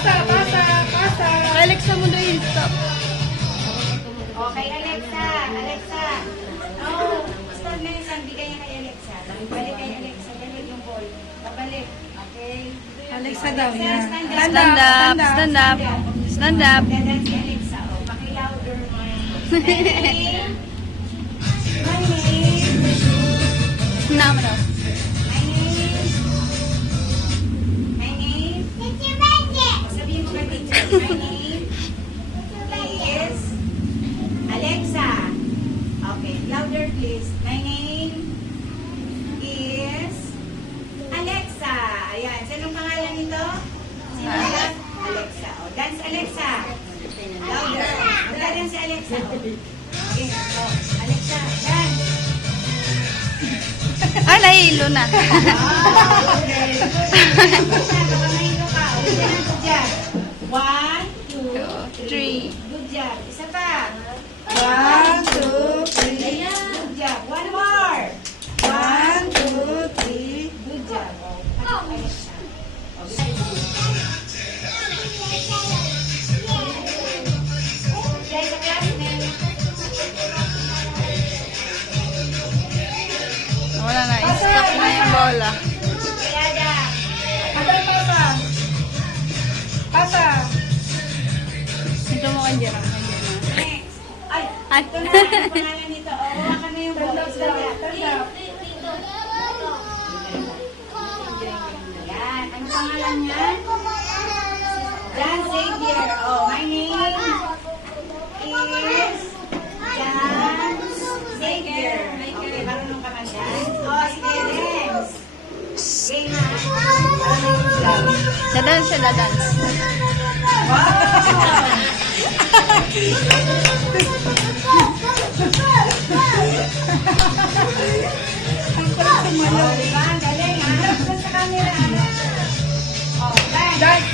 Pasa, pasa, pasa. Kay Alexa mo daw yung stop. Okay, Alexa. Alexa. Oh, stop na yung sand. Bigay niya kay Alexa. Balik kay Alexa. Balik yung ball. Babalik. Okay. Alexa daw yan. Stand up, stand up, stand up. Dadan si Alexa. Oh, paki-louder mo. My name. My name. Nama daw. My name. My name. Sabihin mo kay teacher. My name is Alexa. Okay, louder please. My name is Alexa. Ayan, sinong pangalan nito? Sino yan? Alexa. Oh, dance Alexa. Louder. Magdadance si Alexa. Okay, oh, Alexa, dance. Ay, nahilo na. Okay. Baka mahilo ka. Ulit na lang, good job. 1, 2, 3. 3. Good job. Isa pa. 1, 2, 3. Good job. One more. 1, 2, 3. Good job. Oh, Alexa. Guys, sa classmate. Wala na, stop na yung bola. Kayada. Pasa, pasa. Pasa. Ito mo ka dyan. Next. Ay, Ay. ito na. Ang pangalan nito. Oh, hawakan mo yung ball. Yan. Ano pangalan niya? Jan Xavier. Oh, my name is Jan Xavier. Okay, marunong ka man dyan? Oh, sige, dance. Game na. Dadance siya, dadance. Oh, diba? Ang galing, ha? Harap ka sa camera, ano? Oh, dance. Dance,